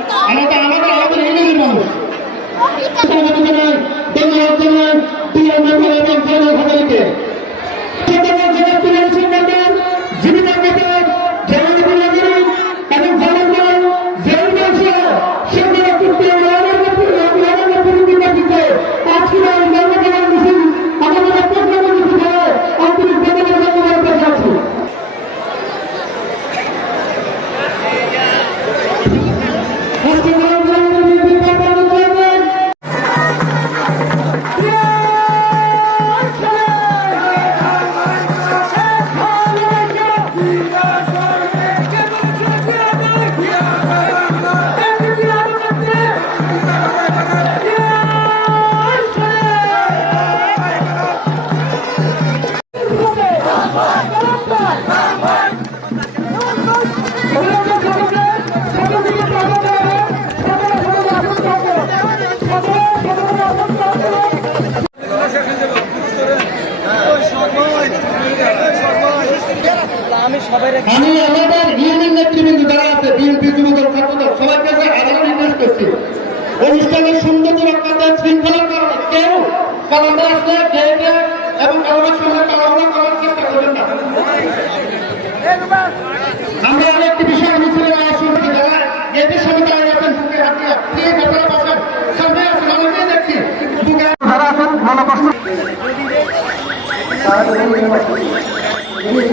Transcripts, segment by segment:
কি হয় আমাদের আমাদের আমাদের এমএলএ মানুষ আমি আমাদের ইউনিয়ন নেতৃবৃন্দ যারা আছে বিএনপি যুবদল ছাত্রদল সবার কাছে আদালত রিকোয়েস্ট করছি। অনুষ্ঠানের সৌন্দর্য রক্ষাতে শৃঙ্খলার কারণে কেউ কালামে আসলে গেটে এবং কালামের সঙ্গে কালামে করার চেষ্টা করবেন না। আমরা আরেকটি বিষয় মিছিলের আওয়াজ যারা গেটের সামনে দাঁড়িয়ে আছেন বুকে হাত দিয়ে দিয়ে ভেতরে সামনে আসুন আমাকে দেখছি বুকে যারা আছেন মনে কষ্ট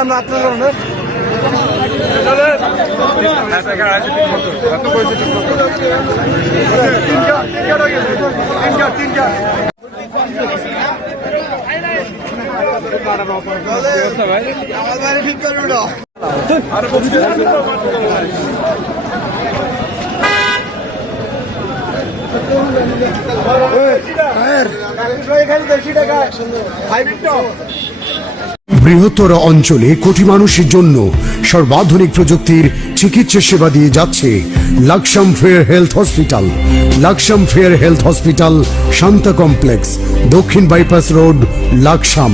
আমরা আপনার বৃহত্তর অঞ্চলে কোটি মানুষের জন্য সর্বাধুনিক প্রযুক্তির চিকিৎসা সেবা দিয়ে যাচ্ছে Laksam fair health hospital. Laksam fair health hospital Shanta complex, দক্ষিণ বাইপাস রোড, লাকসাম।